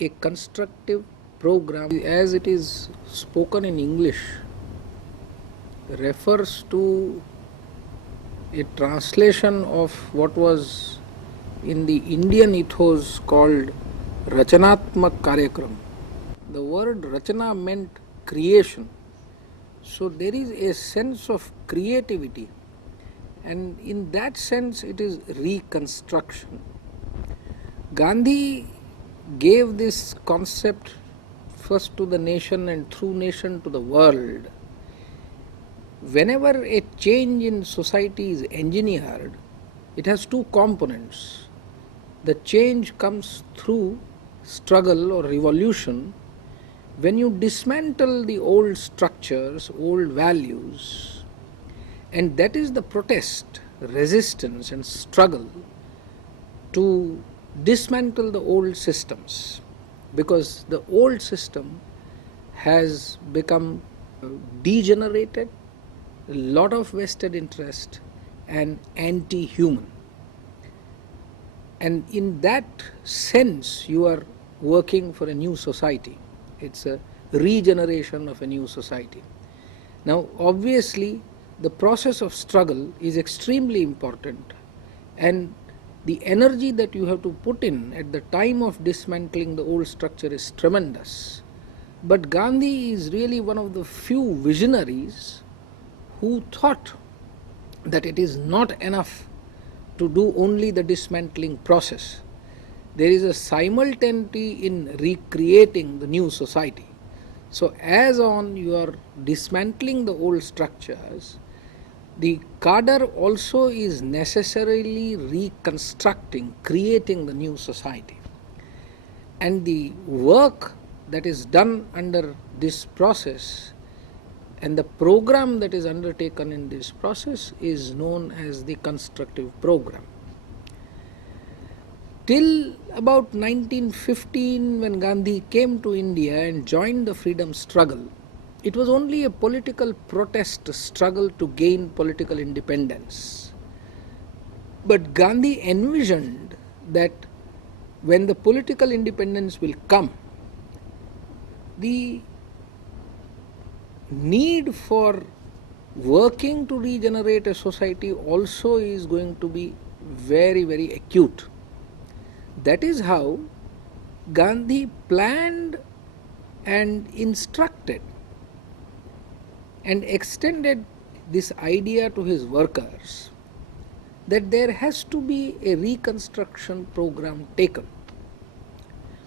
A constructive program, as it is spoken in English, refers to a translation of what was in the Indian ethos called Rachanatmak Karyakram. The word Rachana meant creation. So there is a sense of creativity, and in that sense it is reconstruction. Gandhi gave this concept first to the nation and through nation to the world. Whenever a change in society is engineered, it has two components. The change comes through struggle or revolution. When you dismantle the old structures, old values, and that is the protest, resistance and struggle to dismantle the old systems, because the old system has become degenerated, a lot of vested interest and anti-human. And in that sense you are working for a new society. It's a regeneration of a new society. Now obviously the process of struggle is extremely important, and the energy that you have to put in at the time of dismantling the old structure is tremendous. But Gandhi is really one of the few visionaries who thought that it is not enough to do only the dismantling process. There is a simultaneity in recreating the new society. So as on you are dismantling the old structures, the cadre also is necessarily reconstructing, creating the new society. And the work that is done under this process and the program that is undertaken in this process is known as the constructive program. Till about 1915, when Gandhi came to India and joined the freedom struggle, it was only a political protest struggle to gain political independence. But Gandhi envisioned that when the political independence will come, the need for working to regenerate a society also is going to be very, very acute. That is how Gandhi planned and instructed and extended this idea to his workers that there has to be a reconstruction program taken.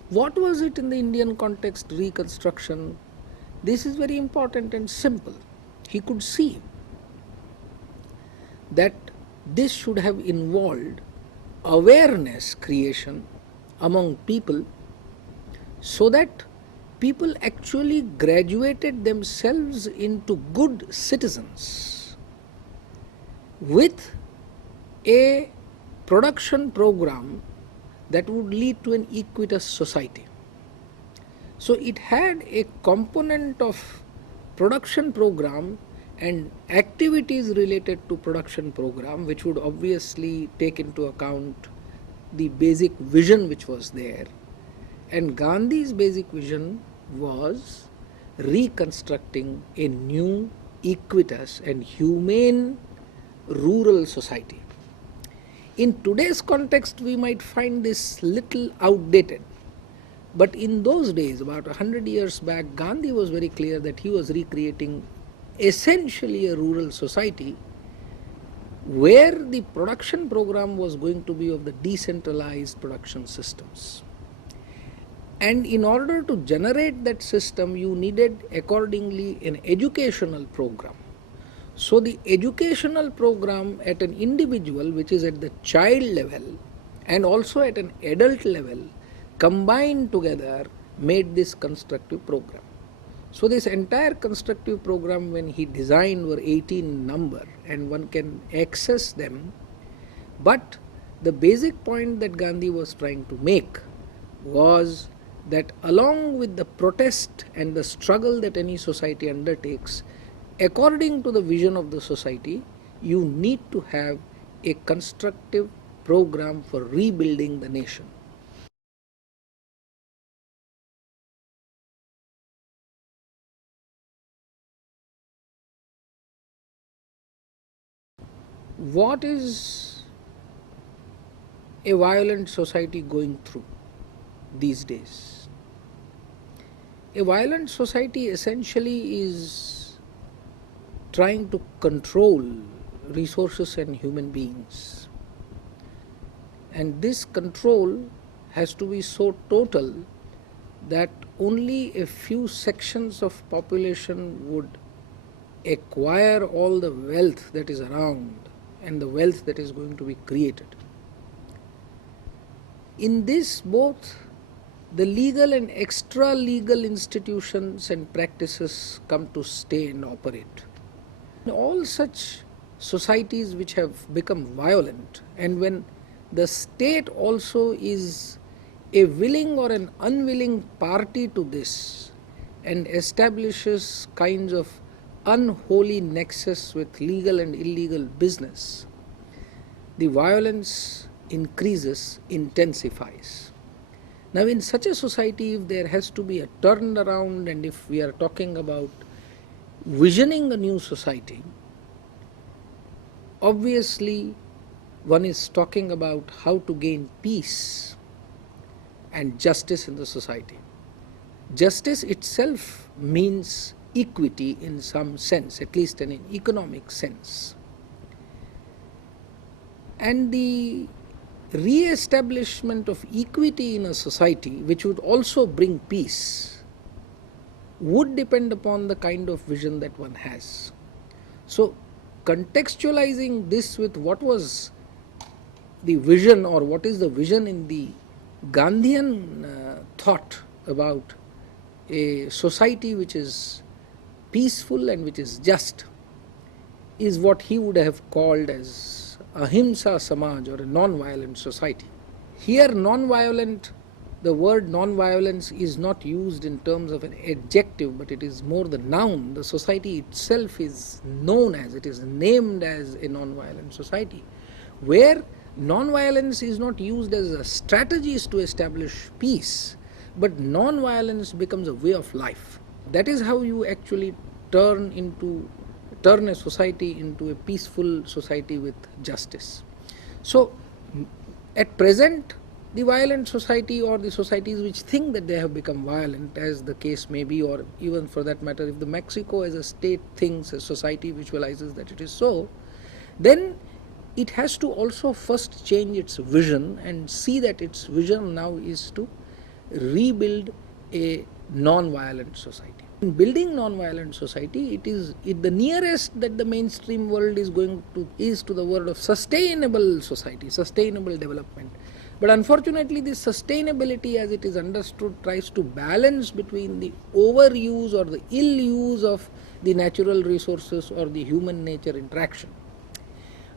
What was it in the Indian context, reconstruction? This is very important and simple. He could see that this should have involved awareness creation among people, so that people actually graduated themselves into good citizens with a production program that would lead to an equitous society. So it had a component of production program and activities related to production program, which would obviously take into account the basic vision which was there. And Gandhi's basic vision was reconstructing a new, equitous and humane rural society. In today's context, we might find this little outdated. But in those days, about 100 years back, Gandhi was very clear that he was recreating essentially a rural society where the production program was going to be of the decentralized production systems. And in order to generate that system, you needed accordingly an educational program. So the educational program at an individual, which is at the child level and also at an adult level, combined together made this constructive program. So this entire constructive program, when he designed, were 18 in number, and one can access them. But the basic point that Gandhi was trying to make was that along with the protest and the struggle that any society undertakes, according to the vision of the society, you need to have a constructive program for rebuilding the nation. what is a violent society going through these days? A violent society essentially is trying to control resources and human beings. And this control has to be so total that only a few sections of population would acquire all the wealth that is around and the wealth that is going to be created. In this, both the legal and extra-legal institutions and practices come to stay and operate. All such societies which have become violent, and when the state also is a willing or an unwilling party to this and establishes kinds of unholy nexus with legal and illegal business, the violence increases, intensifies. Now, in such a society, if there has to be a turnaround, and if we are talking about visioning a new society, obviously one is talking about how to gain peace and justice in the society. Justice itself means equity in some sense, at least in an economic sense. And the re-establishment of equity in a society, which would also bring peace, would depend upon the kind of vision that one has. So, contextualizing this with what was the vision, or what is the vision in the Gandhian thought about a society which is peaceful and which is just, is what he would have called as ahimsa samaj, or a non-violent society. Here, non-violent, the word non-violence is not used in terms of an adjective, but it is more the noun. The society itself is known as, it is named as a non-violent society, where non-violence is not used as a strategy to establish peace, but non-violence becomes a way of life. That is how you actually turn a society into a peaceful society with justice. So, at present, the violent society, or the societies which think that they have become violent, as the case may be, or even for that matter, if the Mexico as a state thinks, a society visualizes that it is so, then it has to also first change its vision and see that its vision now is to rebuild a non-violent society. In building non-violent society, it is the nearest that the mainstream world is going to is to the word of sustainable society, sustainable development. But unfortunately, this sustainability, as it is understood, tries to balance between the overuse or the ill use of the natural resources or the human nature interaction.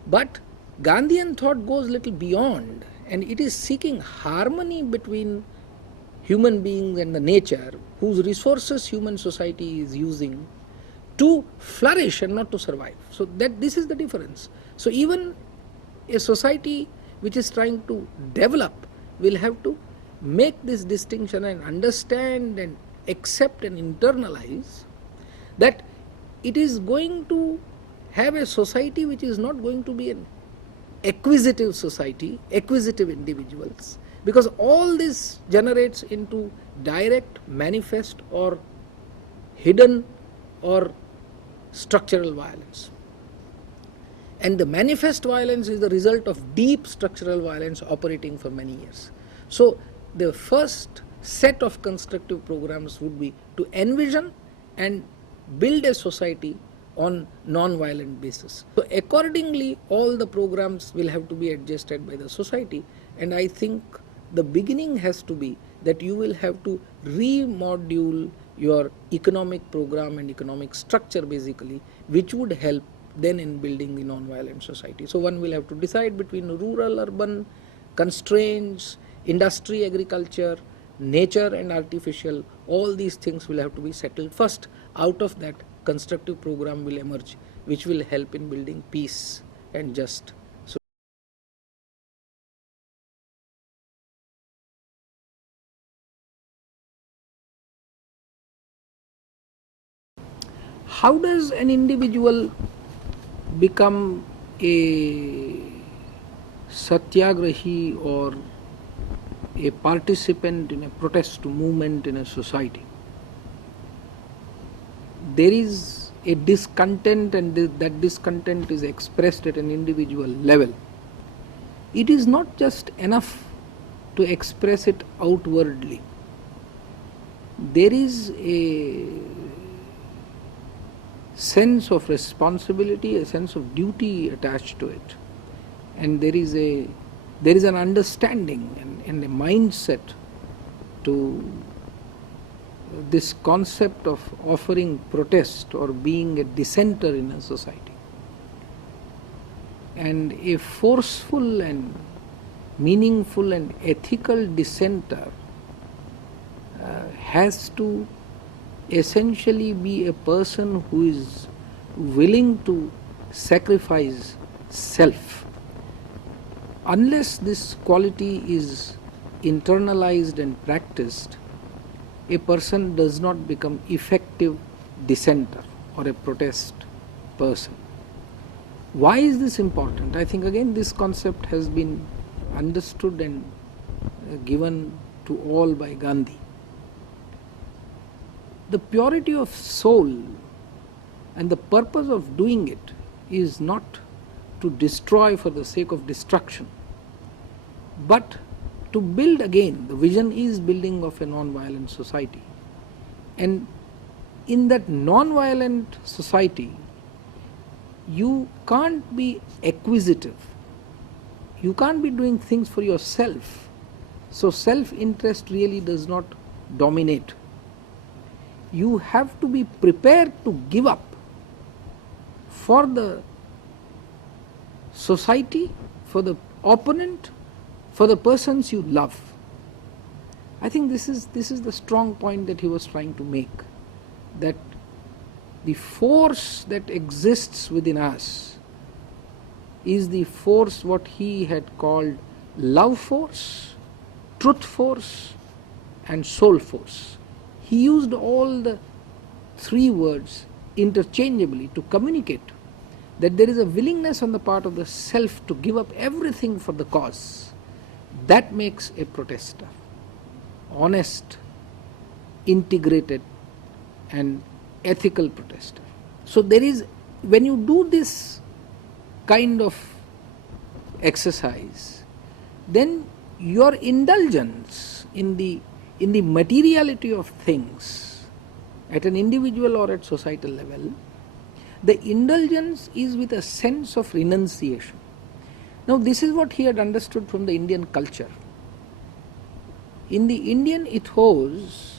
But Gandhian thought goes little beyond, and it is seeking harmony between human beings and the nature, whose resources human society is using to flourish and not to survive. So that this is the difference. So even a society which is trying to develop will have to make this distinction and understand and accept and internalize that it is going to have a society which is not going to be an acquisitive society, acquisitive individuals, because all this generates into direct, manifest or hidden or structural violence. And the manifest violence is the result of deep structural violence operating for many years. So the first set of constructive programs would be to envision and build a society on non-violent basis. So accordingly, all the programs will have to be adjusted by the society, and I think the beginning has to be that you will have to remodule your economic program and economic structure basically, which would help then in building the non-violent society. So one will have to decide between rural, urban, constraints, industry, agriculture, nature and artificial. All these things will have to be settled first. Out of that, constructive program will emerge, which will help in building peace and just. How does an individual become a satyagrahi or a participant in a protest movement in a society, there is a discontent, and that discontent is expressed at an individual level. It is not just enough to express it outwardly. There is a sense of responsibility, a sense of duty attached to it, and there is an understanding and a mindset to this concept of offering protest or being a dissenter in a society. And a forceful and meaningful and ethical dissenter has to essentially be a person who is willing to sacrifice self. Unless this quality is internalized and practiced, a person does not become effective dissenter or a protest person. Why is this important? I think again this concept has been understood and given to all by Gandhi. The purity of soul and the purpose of doing it is not to destroy for the sake of destruction, but to build again. The vision is building of a non-violent society, and in that non-violent society you can't be acquisitive, you can't be doing things for yourself, so self-interest really does not dominate. You have to be prepared to give up for the society, for the opponent, for the persons you love. I think this is the strong point that he was trying to make, that the force that exists within us is the force what he had called love force, truth force and soul force. He used all the three words interchangeably to communicate that there is a willingness on the part of the self to give up everything for the cause. That makes a protester honest, integrated and ethical protester. So there is, when you do this kind of exercise, then your indulgence in the materiality of things at an individual or at societal level, the indulgence is with a sense of renunciation. Now this is what he had understood from the Indian culture. In the Indian ethos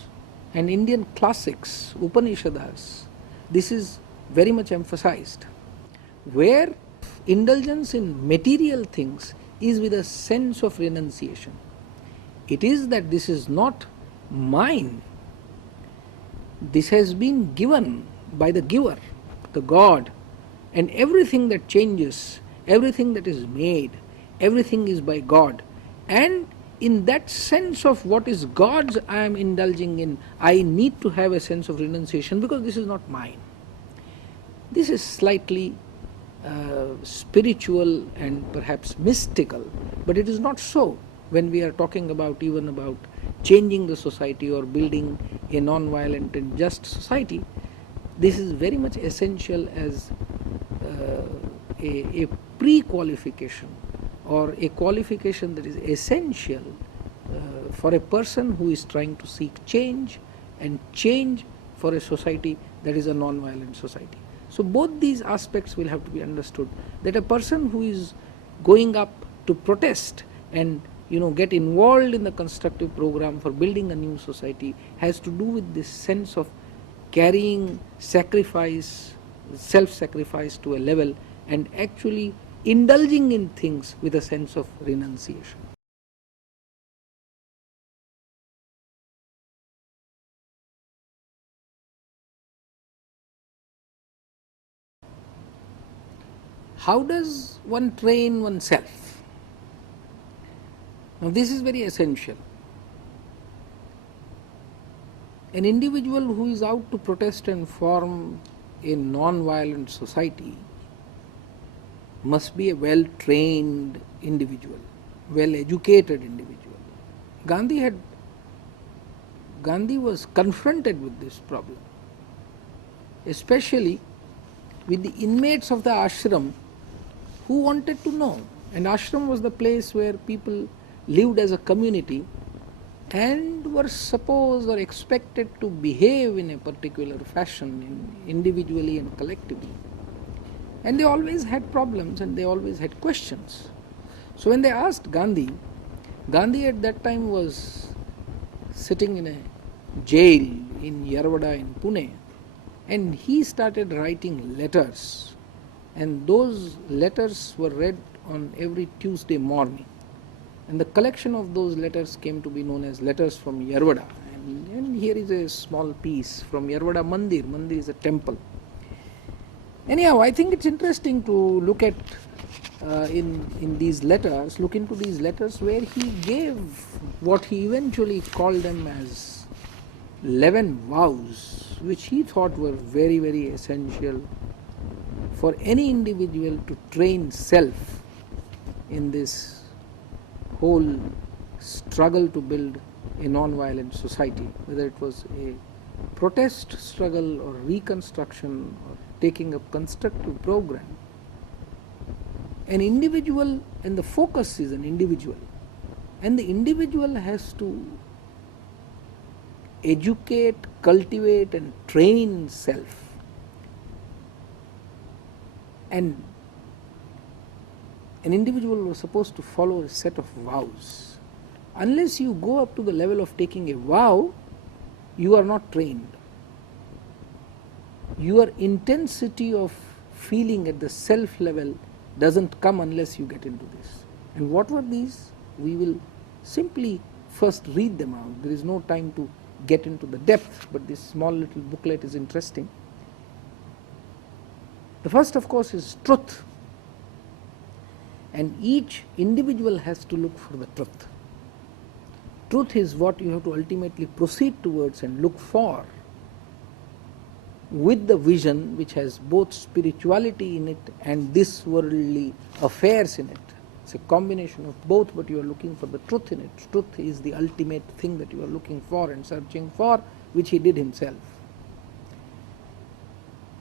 and Indian classics, Upanishads, this is very much emphasized, where indulgence in material things is with a sense of renunciation. It is that this is not mine, this has been given by the giver, the God, and everything that changes, everything that is made, everything is by God. And in that sense of what is God's I am indulging in, I need to have a sense of renunciation because this is not mine. This is slightly spiritual and perhaps mystical, but it is not so when we are talking about even about changing the society or building a non-violent and just society. This is very much essential as a pre-qualification or a qualification that is essential for a person who is trying to seek change and change for a society that is a non-violent society. So both these aspects will have to be understood, that a person who is going up to protest and get involved in the constructive program for building a new society has to do with this sense of carrying sacrifice, self-sacrifice to a level and actually indulging in things with a sense of renunciation. How does one train oneself? Now this is very essential. An individual who is out to protest and form a non-violent society must be a well-trained individual, well-educated individual. Gandhi was confronted with this problem, especially with the inmates of the ashram who wanted to know. And ashram was the place where people lived as a community and were supposed or expected to behave in a particular fashion, individually and collectively. And they always had problems and they always had questions. So when they asked Gandhi, Gandhi at that time was sitting in a jail in Yerwada in Pune, and he started writing letters, and those letters were read on every Tuesday morning. And the collection of those letters came to be known as Letters from Yerwada. And here is a small piece from Yerwada Mandir. Mandir is a temple. Anyhow, I think it's interesting to look at in these letters, look into these letters where he gave what he eventually called them as 11 vows, which he thought were very, very essential for any individual to train self in this whole struggle to build a non-violent society, whether it was a protest struggle or reconstruction or taking up constructive program. An individual, and the focus is an individual, and the individual has to educate, cultivate and train self. And an individual was supposed to follow a set of vows. Unless you go up to the level of taking a vow, you are not trained. Your intensity of feeling at the self level doesn't come unless you get into this. And what were these? We will simply first read them out. There is no time to get into the depth, but this small little booklet is interesting. The first, of course, is truth. And each individual has to look for the truth. Truth is what you have to ultimately proceed towards and look for, with the vision which has both spirituality in it and this worldly affairs in it. It's a combination of both, but you are looking for the truth in it. Truth is the ultimate thing that you are looking for and searching for, which he did himself.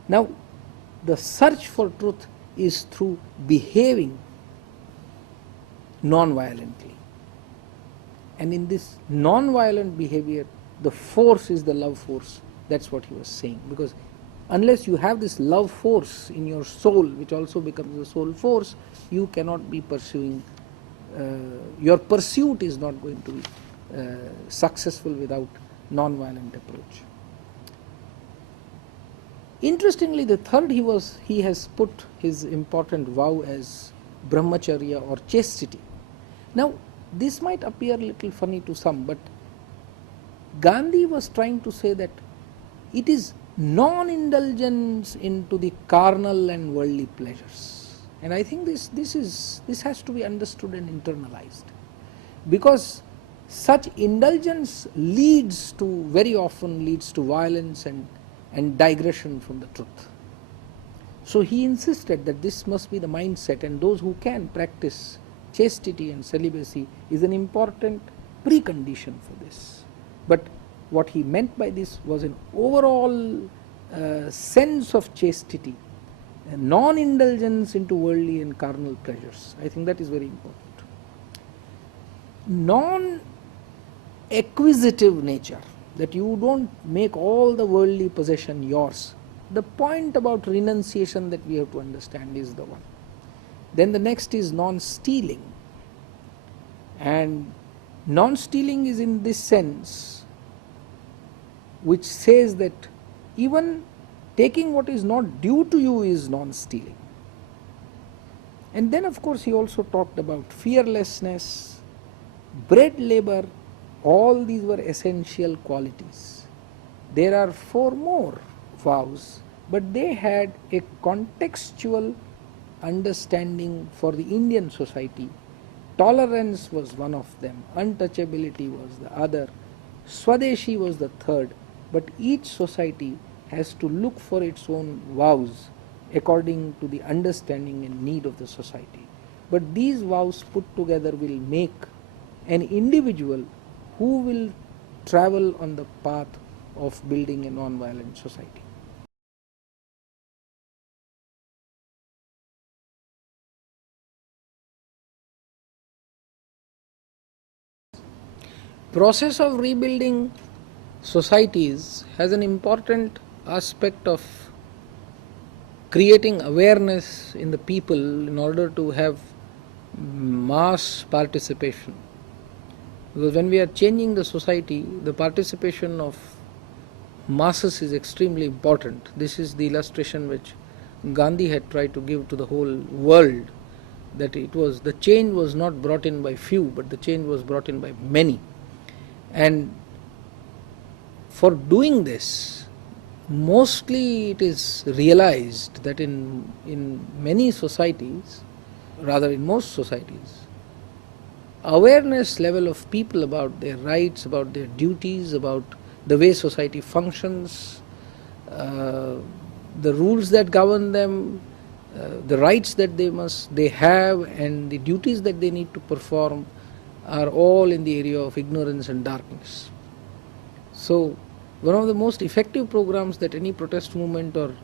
Now, the search for truth is through behaving non-violently. And in this non-violent behavior, the force is the love force. That's what he was saying. Because unless you have this love force in your soul, which also becomes the soul force, you cannot be pursuing, your pursuit is not going to be successful without non-violent approach. Interestingly, the third he has put his important vow as brahmacharya or chastity. Now, this might appear a little funny to some, but Gandhi was trying to say that it is non-indulgence into the carnal and worldly pleasures. And I think this has to be understood and internalized, because such indulgence very often leads to violence and digression from the truth. So he insisted that this must be the mindset, and those who can practice chastity and celibacy is an important precondition for this. But what he meant by this was an overall sense of chastity, a non-indulgence into worldly and carnal pleasures. I think that is very important. Non-acquisitive nature, that you don't make all the worldly possession yours. The point about renunciation that we have to understand is the one. Then the next is non-stealing. And non-stealing is in this sense, which says that even taking what is not due to you is non-stealing. And then of course he also talked about fearlessness, bread labor. All these were essential qualities. There are 4 more vows, but they had a contextual understanding for the Indian society. Tolerance was one of them, untouchability was the other, Swadeshi was the third, but each society has to look for its own vows according to the understanding and need of the society. But these vows put together will make an individual who will travel on the path of building a non-violent society. Process of rebuilding societies has an important aspect of creating awareness in the people in order to have mass participation. Because when we are changing the society, the participation of masses is extremely important. This is the illustration which Gandhi had tried to give to the whole world, that it was the change was not brought in by few, but the change was brought in by many. And for doing this, mostly it is realized that in many societies, rather in most societies, awareness level of people about their rights, about their duties, about the way society functions, the rules that govern them, the rights that they have and the duties that they need to perform are all in the area of ignorance and darkness. So one of the most effective programs that any protest movement or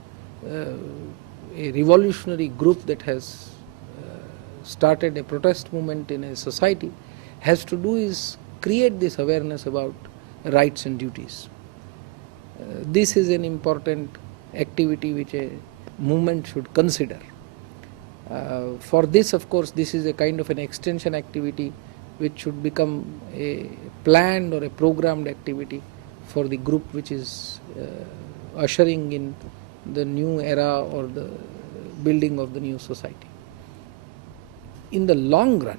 a revolutionary group that has started a protest movement in a society has to do is create this awareness about rights and duties. This is an important activity which a movement should consider. For this, of course, this is a kind of an extension activity which should become a planned or a programmed activity for the group which is ushering in the new era or the building of the new society. In the long run,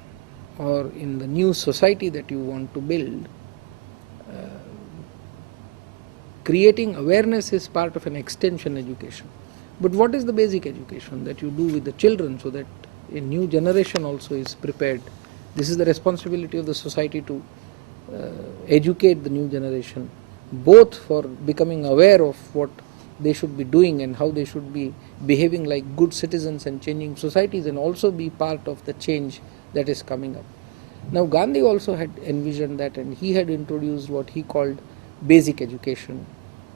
or in the new society that you want to build, creating awareness is part of an extension education. But what is the basic education that you do with the children so that a new generation also is prepared? This is the responsibility of the society to educate the new generation, both for becoming aware of what they should be doing and how they should be behaving like good citizens and changing societies, and also be part of the change that is coming up. Now Gandhi also had envisioned that, and he had introduced what he called basic education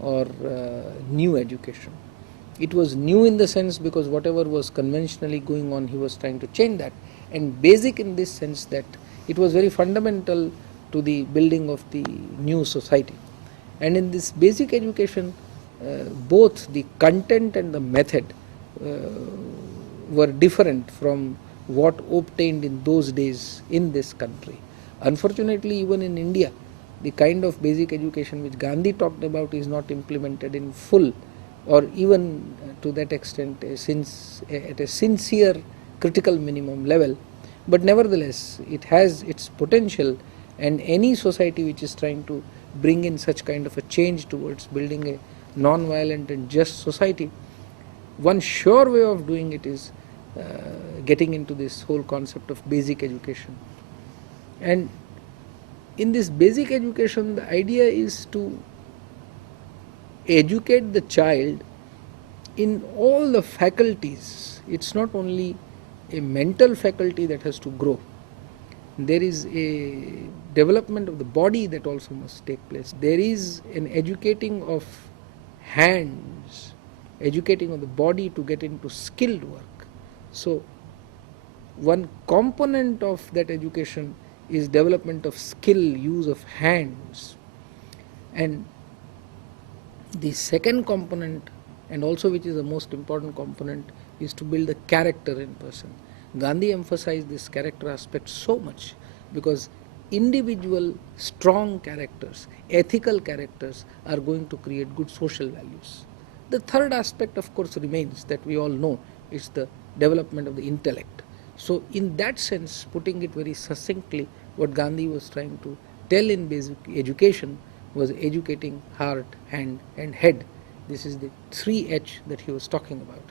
or new education. It was new in the sense because whatever was conventionally going on, he was trying to change that, and basic in this sense that it was very fundamental to the building of the new society. And in this basic education, both the content and the method were different from what obtained in those days in this country. Unfortunately, even in India, the kind of basic education which Gandhi talked about is not implemented in full, or even to that extent at a sincere critical minimum level. But nevertheless, it has its potential, and any society which is trying to bring in such kind of a change towards building a non-violent and just society, one sure way of doing it is getting into this whole concept of basic education. And in this basic education, the idea is to educate the child in all the faculties. It's not only a mental faculty that has to grow. There is a development of the body that also must take place. There is an educating of hands, educating of the body to get into skilled work. So one component of that education is development of skill, use of hands. And the second component, and also which is the most important component, is to build the character in person. Gandhi emphasized this character aspect so much because individual strong characters, ethical characters are going to create good social values. The third aspect, of course, remains that we all know is the development of the intellect. So in that sense, putting it very succinctly, what Gandhi was trying to tell in basic education was educating heart, hand and head. This is the 3H that he was talking about.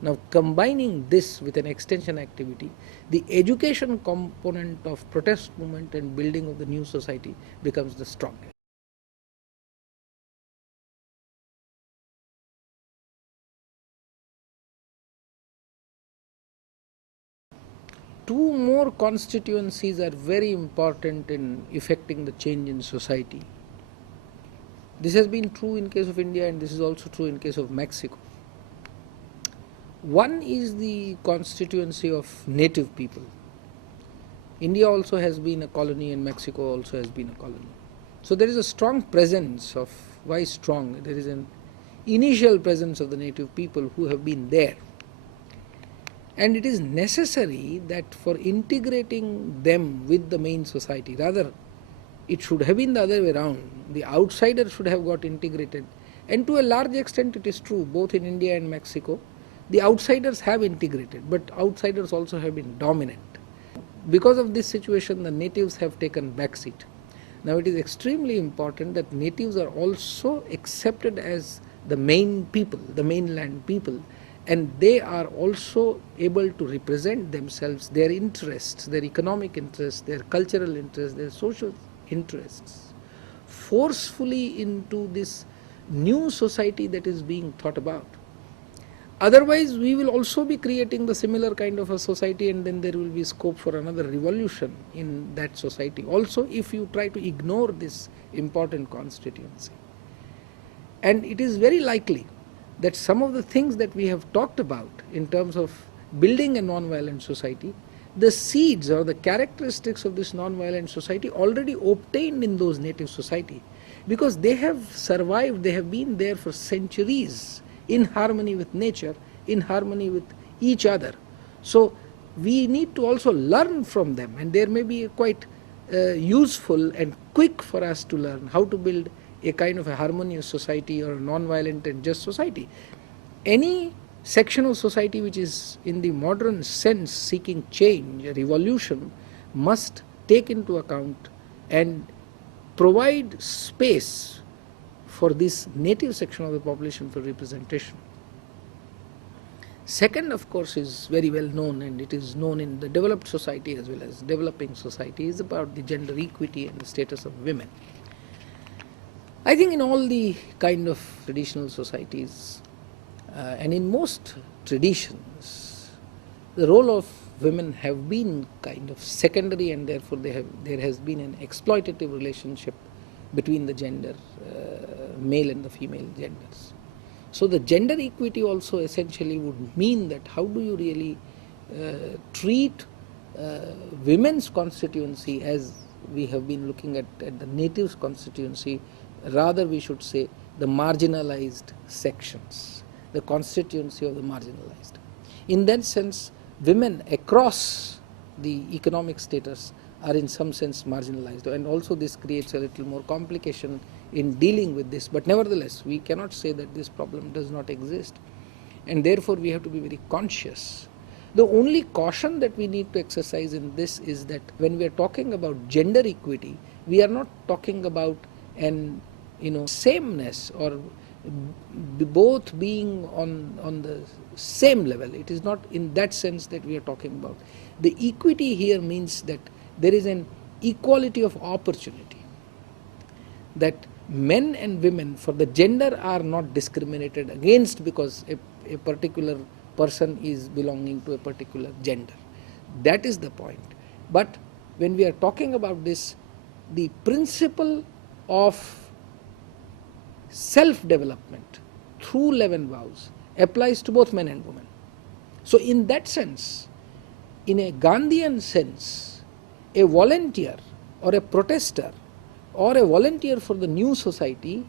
Now combining this with an extension activity, the education component of protest movement and building of the new society becomes the strongest. two more constituencies are very important in effecting the change in society. This has been true in case of India, and this is also true in case of Mexico. One is the constituency of native people. India also has been a colony, and Mexico also has been a colony. So there is a strong presence of, why strong? There is an initial presence of the native people who have been there. And it is necessary that for integrating them with the main society, rather it should have been the other way around. The outsider should have got integrated. And to a large extent it is true, both in India and Mexico, the outsiders have integrated, but outsiders also have been dominant. Because of this situation, the natives have taken backseat. Now it is extremely important that natives are also accepted as the main people, the mainland people, and they are also able to represent themselves, their interests, their economic interests, their cultural interests, their social interests, forcefully into this new society that is being thought about. Otherwise, we will also be creating the similar kind of a society, and then there will be scope for another revolution in that society. Also, if you try to ignore this important constituency. And it is very likely that some of the things that we have talked about in terms of building a non-violent society, the seeds or the characteristics of this non-violent society already obtained in those native society, because they have survived, they have been there for centuries in harmony with nature, in harmony with each other. So we need to also learn from them, and there may be quite useful and quick for us to learn how to build a kind of a harmonious society or a non-violent and just society. Any section of society which is in the modern sense seeking change, a revolution, must take into account and provide space for this native section of the population for representation. Second, of course, is very well known, and it is known in the developed society as well as developing society, is about the gender equity and the status of women. I think in all the kind of traditional societies and in most traditions, the role of women have been kind of secondary, and therefore there has been an exploitative relationship between the gender, male and the female genders. So the gender equity also essentially would mean that how do you really treat women's constituency as we have been looking at the natives' constituency. Rather, we should say the marginalized sections, the constituency of the marginalized. In that sense, women across the economic status are in some sense marginalized, and also this creates a little more complication in dealing with this. But nevertheless, we cannot say that this problem does not exist, and therefore we have to be very conscious. The only caution that we need to exercise in this is that when we are talking about gender equity, we are not talking about an sameness or both being on the same level. It is not in that sense that we are talking about. The equity here means that there is an equality of opportunity, that men and women for the gender are not discriminated against because a particular person is belonging to a particular gender. That is the point. But when we are talking about this, the principle of self-development through 11 vows applies to both men and women. So in that sense, in a Gandhian sense, a volunteer or a protester or a volunteer for the new society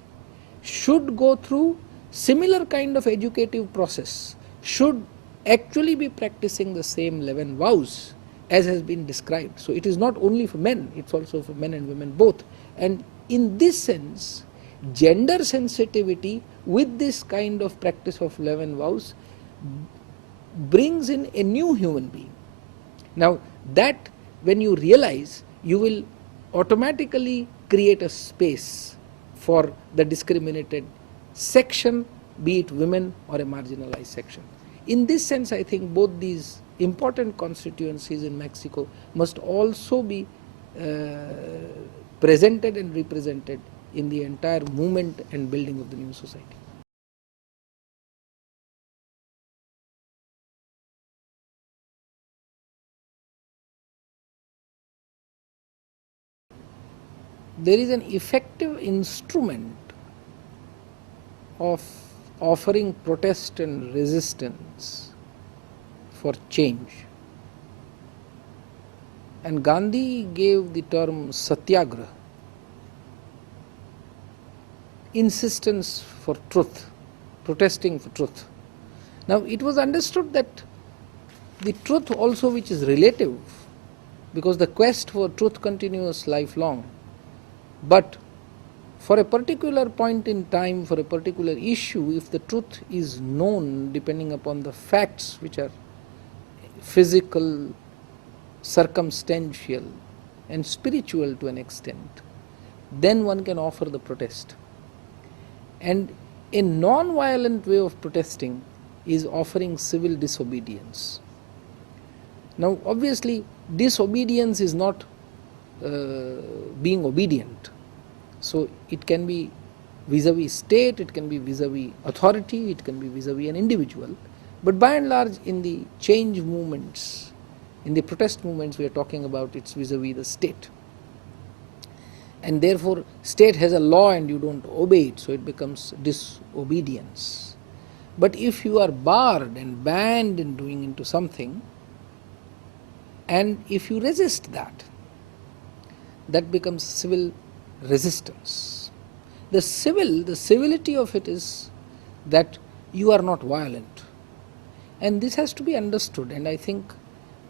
should go through similar kind of educative process, should actually be practicing the same 11 vows as has been described. So it is not only for men, it's also for men and women both. And in this sense, gender sensitivity with this kind of practice of 11 vows brings in a new human being. Now that when you realize, you will automatically create a space for the discriminated section, be it women or a marginalized section. In this sense, I think both these important constituencies in Mexico must also be presented and represented in the entire movement and building of the new society. there is an effective instrument of offering protest and resistance for change. And Gandhi gave the term satyagraha, insistence for truth, protesting for truth. Now it was understood that the truth also, which is relative, because the quest for truth continues lifelong, but for a particular point in time, for a particular issue, if the truth is known depending upon the facts which are physical, circumstantial and spiritual to an extent, then one can offer the protest. And a non-violent way of protesting is offering civil disobedience. Now obviously disobedience is not being obedient. So it can be vis-a-vis state, it can be vis-a-vis authority, it can be vis-a-vis an individual. But by and large in the change movements, in the protest movements we are talking about, it's vis-a-vis the state. And therefore state has a law and you don't obey it, so it becomes disobedience. But if you are barred and banned in doing into something, and if you resist that, that becomes civil resistance. The civility of it is that you are not violent. And this has to be understood, and I think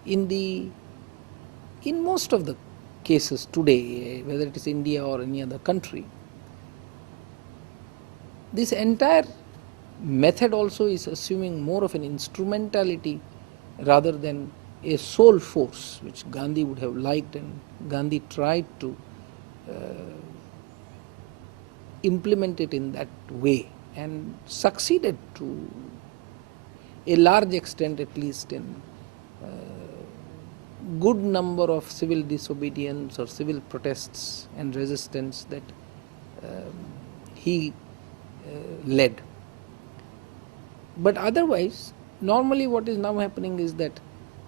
in most of the cases today, whether it is India or any other country, this entire method also is assuming more of an instrumentality rather than a sole force, which Gandhi would have liked, and Gandhi tried to implement it in that way and succeeded to a large extent, at least in good number of civil disobedience or civil protests and resistance that he led. But otherwise, normally what is now happening is that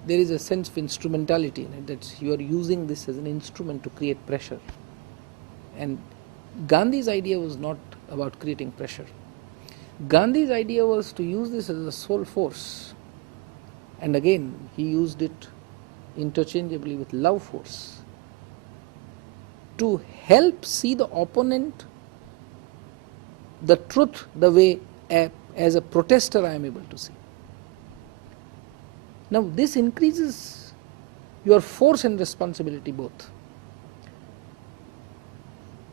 there is a sense of instrumentality in it, that you are using this as an instrument to create pressure. And Gandhi's idea was not about creating pressure. Gandhi's idea was to use this as a sole force. And again, he used it interchangeably with love force to help see the opponent, the truth, the way as a protester I am able to see. Now this increases your force and responsibility both.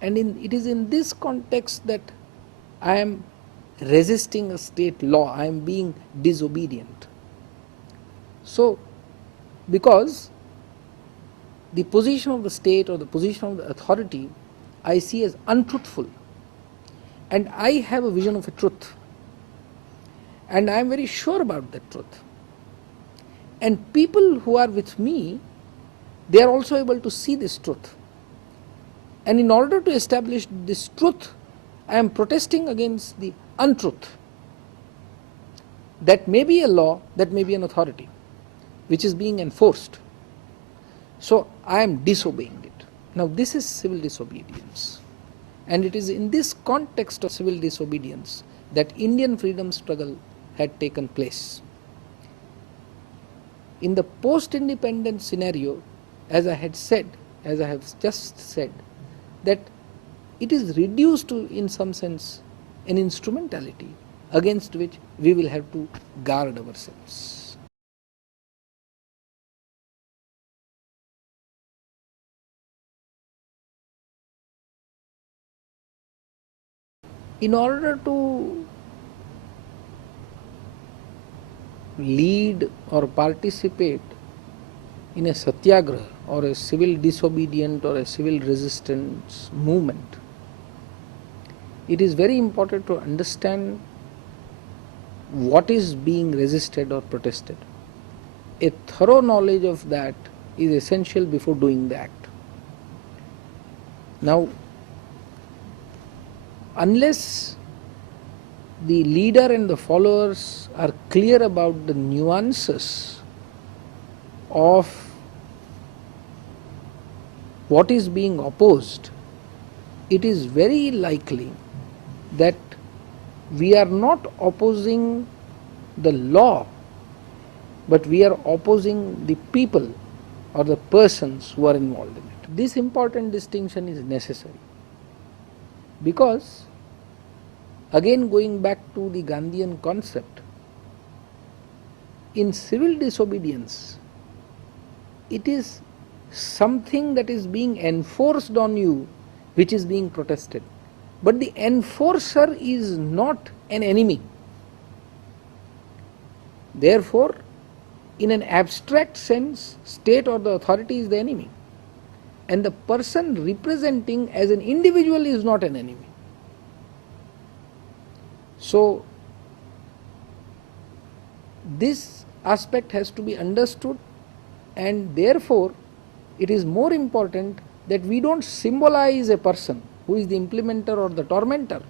And it is in this context that I am resisting a state law, I am being disobedient. So, because the position of the state or the position of the authority I see as untruthful, and I have a vision of a truth, and I am very sure about that truth. And people who are with me, they are also able to see this truth. And in order to establish this truth, I am protesting against the untruth. That may be a law, that may be an authority, which is being enforced. So I am disobeying it. Now this is civil disobedience. And it is in this context of civil disobedience that Indian freedom struggle had taken place. In the post-independence scenario, as I had said, as I have just said, that it is reduced to, in some sense, an instrumentality against which we will have to guard ourselves. In order to lead or participate in a satyagraha or a civil disobedient or a civil resistance movement, it is very important to understand what is being resisted or protested. A thorough knowledge of that is essential before doing the act. Now, unless the leader and the followers are clear about the nuances of what is being opposed, it is very likely that we are not opposing the law, but we are opposing the people or the persons who are involved in it. This important distinction is necessary because, again going back to the Gandhian concept, in civil disobedience, it is something that is being enforced on you which is being protested. But the enforcer is not an enemy. Therefore, in an abstract sense, state or the authority is the enemy. And the person representing as an individual is not an enemy. So, this aspect has to be understood, and therefore it is more important that we don't symbolize a person who is the implementer or the tormentor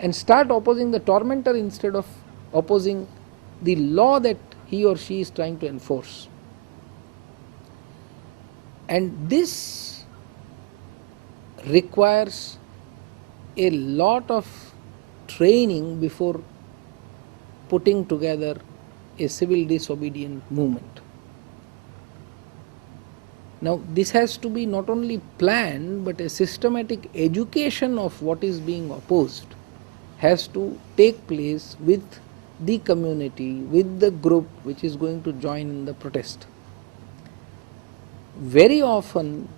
and start opposing the tormentor instead of opposing the law that he or she is trying to enforce. And this requires a lot of training before putting together a civil disobedient movement. Now, this has to be not only planned, but a systematic education of what is being opposed has to take place with the community, with the group which is going to join in the protest. Very often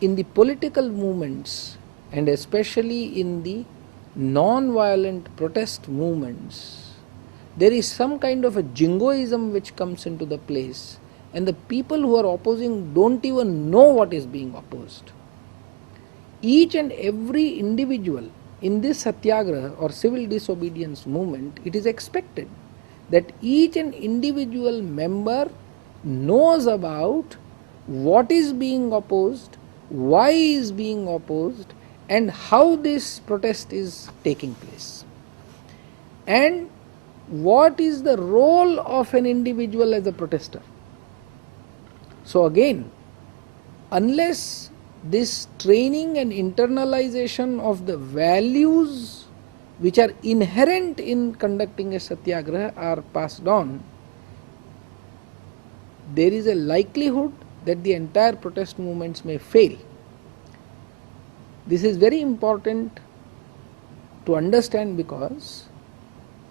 in the political movements, and especially in the non-violent protest movements, there is some kind of a jingoism which comes into the place, and the people who are opposing don't even know what is being opposed. Each and every individual in this satyagraha or civil disobedience movement, it is expected that each and individual member knows about what is being opposed, why is being opposed, and how this protest is taking place, and what is the role of an individual as a protester. So again, unless this training and internalization of the values which are inherent in conducting a satyagraha are passed on, there is a likelihood that the entire protest movements may fail. This is very important to understand because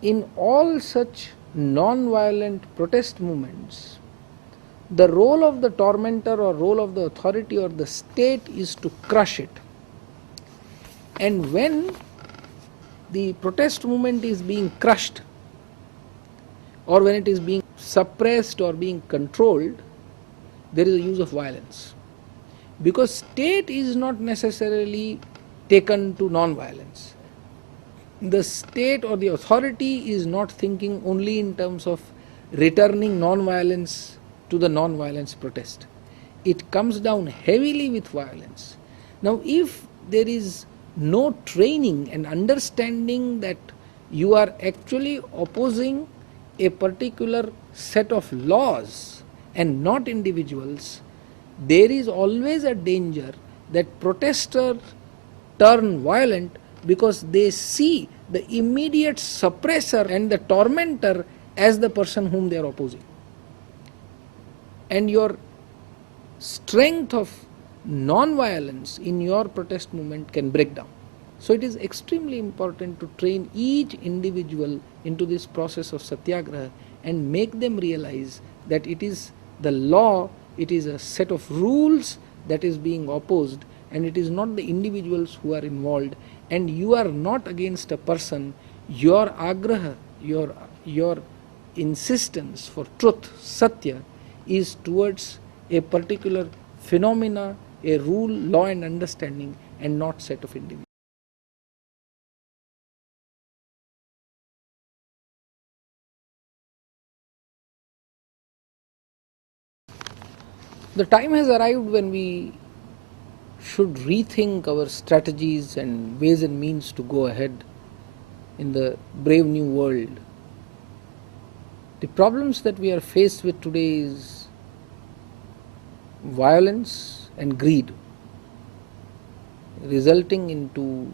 in all such non-violent protest movements, the role of the tormentor or role of the authority or the state is to crush it. And when the protest movement is being crushed, or when it is being suppressed or being controlled, there is a use of violence. Because state is not necessarily taken to non-violence. The state or the authority is not thinking only in terms of returning non-violence to the non-violence protest. It comes down heavily with violence. Now, if there is no training and understanding that you are actually opposing a particular set of laws and not individuals, there is always a danger that protesters turn violent because they see the immediate suppressor and the tormentor as the person whom they are opposing. And your strength of non-violence in your protest movement can break down. So it is extremely important to train each individual into this process of satyagraha and make them realize that it is the law, it is a set of rules that is being opposed, and it is not the individuals who are involved, and you are not against a person. Your agraha, your insistence for truth, satya, is towards a particular phenomena, a rule, law and understanding, and not set of individuals. The time has arrived when we should rethink our strategies and ways and means to go ahead in the brave new world. The problems that we are faced with today is violence and greed. resulting into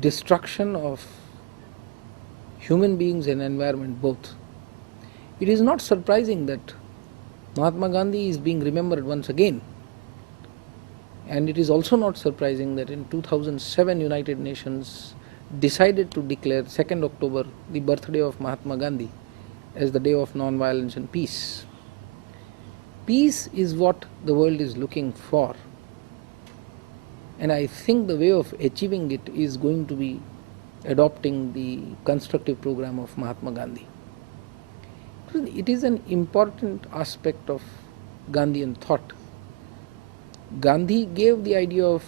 destruction of human beings and environment both. It is not surprising that Mahatma Gandhi is being remembered once again, and it is also not surprising that in 2007 United Nations decided to declare 2nd October, the birthday of Mahatma Gandhi, as the day of non-violence and peace. Peace is what the world is looking for, and I think the way of achieving it is going to be adopting the constructive program of Mahatma Gandhi. It is an important aspect of Gandhian thought. Gandhi gave the idea of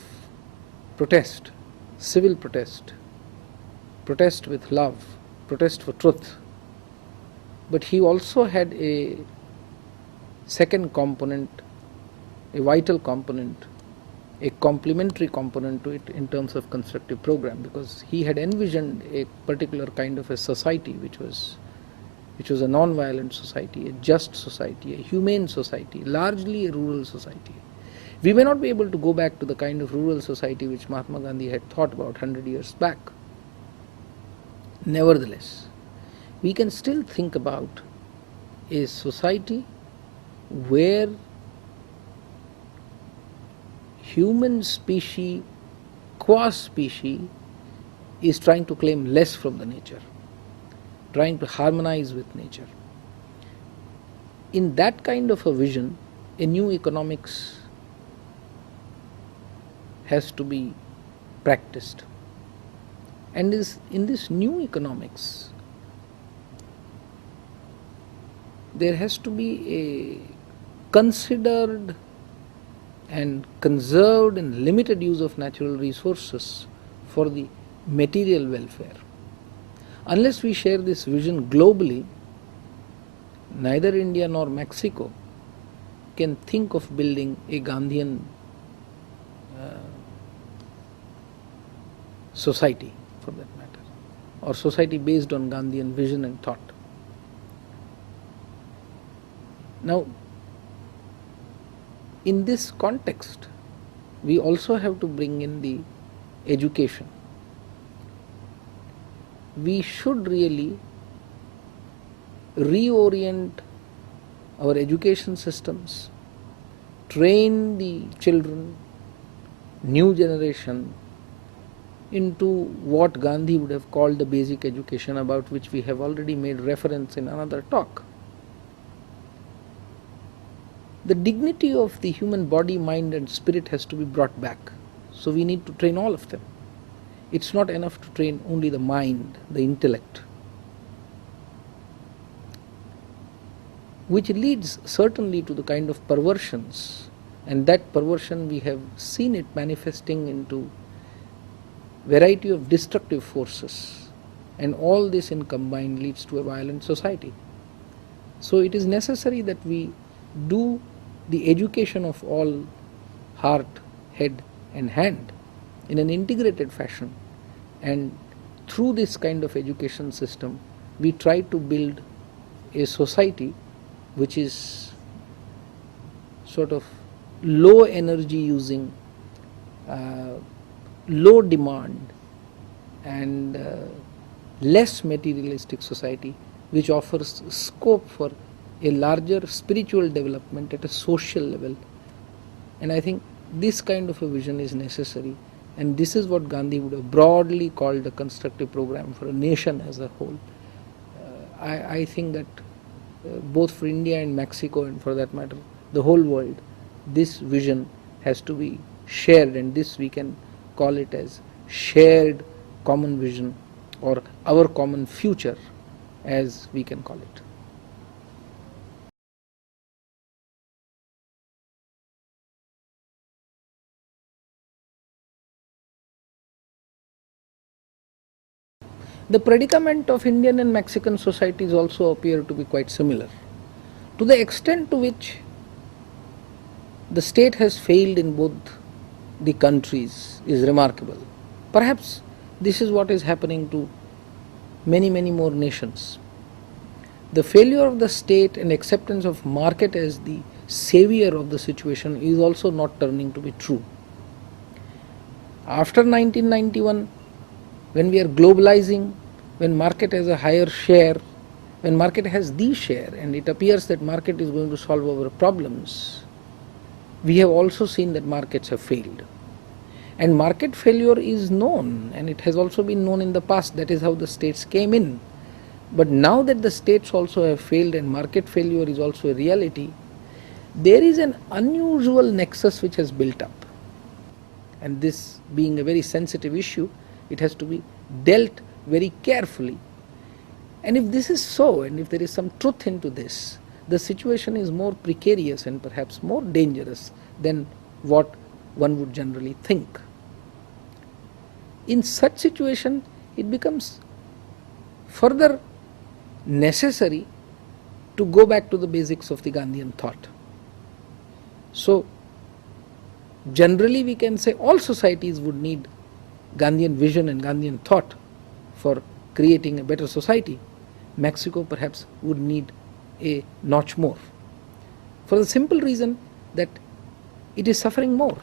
protest, civil protest, protest with love, protest for truth. But he also had a second component, a vital component, a complementary component to it in terms of constructive program, because he had envisioned a particular kind of a society which was a non-violent society, a just society, a humane society, largely a rural society. We may not be able to go back to the kind of rural society which Mahatma Gandhi had thought about 100 years back. Nevertheless, we can still think about a society where human species, qua species, is trying to claim less from the nature, trying to harmonize with nature. In that kind of a vision, a new economics has to be practiced. And in this new economics, there has to be a considered and conserved and limited use of natural resources for the material welfare. Unless we share this vision globally, neither India nor Mexico can think of building a Gandhian society, for that matter, or society based on Gandhian vision and thought. Now, in this context, we also have to bring in the education. We should really reorient our education systems, train the children, new generation, into what Gandhi would have called the basic education, about which we have already made reference in another talk. The dignity of the human body, mind and spirit has to be brought back. So we need to train all of them. It's not enough to train only the mind, the intellect, which leads certainly to the kind of perversions, and that perversion we have seen it manifesting into variety of destructive forces, and all this in combined leads to a violent society. So it is necessary that we do the education of all heart, head and hand in an integrated fashion, and through this kind of education system we try to build a society which is sort of low energy using, low demand and less materialistic society, which offers scope for a larger spiritual development at a social level. And I think this kind of a vision is necessary, and this is what Gandhi would have broadly called a constructive program for a nation as a whole. I think that both for India and Mexico, and for that matter the whole world, this vision has to be shared, and this we can call it as shared common vision, or our common future as we can call it. The predicament of Indian and Mexican societies also appear to be quite similar. To the extent to which the state has failed in both the countries is remarkable. Perhaps this is what is happening to many more nations. The failure of the state and acceptance of market as the savior of the situation is also not turning to be true. After 1991, when we are globalizing, when market has a higher share, when market has the share and it appears that market is going to solve our problems, we have also seen that markets have failed. And market failure is known, and it has also been known in the past. That is how the states came in. But now that the states also have failed and market failure is also a reality, there is an unusual nexus which has built up. And this being a very sensitive issue, it has to be dealt very carefully. And if this is so, and if there is some truth into this, the situation is more precarious and perhaps more dangerous than what one would generally think. In such situation, it becomes further necessary to go back to the basics of the Gandhian thought. So, generally we can say all societies would need Gandhian vision and Gandhian thought for creating a better society. Mexico perhaps would need a notch more, for the simple reason that it is suffering more.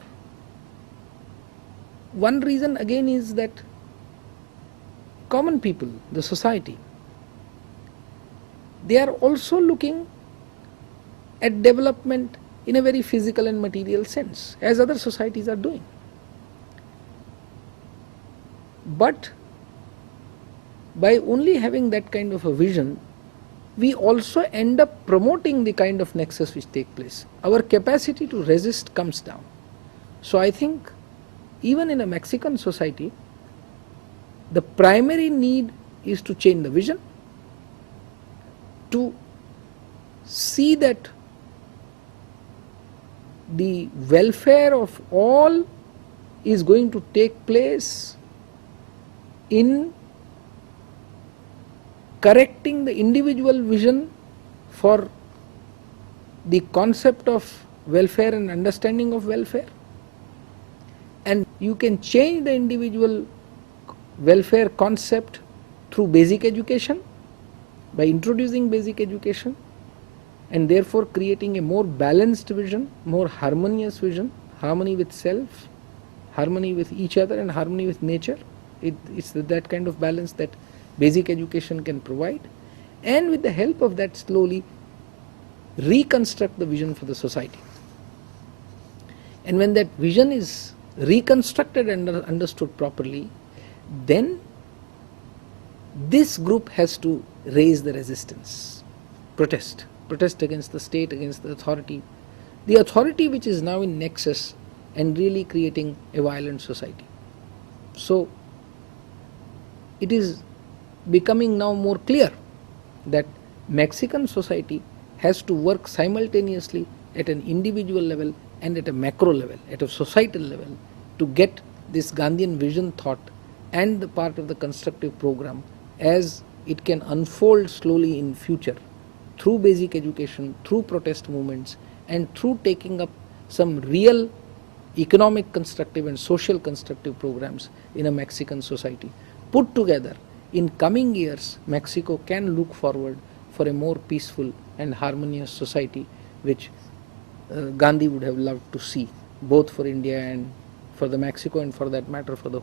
One reason again is that common people, the society, they are also looking at development in a very physical and material sense, as other societies are doing. But by only having that kind of a vision, we also end up promoting the kind of nexus which take place. Our capacity to resist comes down. So I think even in a Mexican society, the primary need is to change the vision, to see that the welfare of all is going to take place in correcting the individual vision for the concept of welfare and understanding of welfare. And you can change the individual welfare concept through basic education, by introducing basic education, and therefore creating a more balanced vision, more harmonious vision, harmony with self, harmony with each other and harmony with nature. It's that kind of balance that basic education can provide, and with the help of that slowly reconstruct the vision for the society. And when that vision is reconstructed and understood properly, then this group has to raise the resistance, protest against the state, against the authority which is now in nexus and really creating a violent society. So it is becoming now more clear that Mexican society has to work simultaneously at an individual level and at a macro level, at a societal level, to get this Gandhian vision thought and the part of the constructive program as it can unfold slowly in future through basic education, through protest movements, and through taking up some real economic constructive and social constructive programs in a Mexican society. Put together, in coming years, Mexico can look forward for a more peaceful and harmonious society, which Gandhi would have loved to see, both for India and for the Mexico, and for that matter for the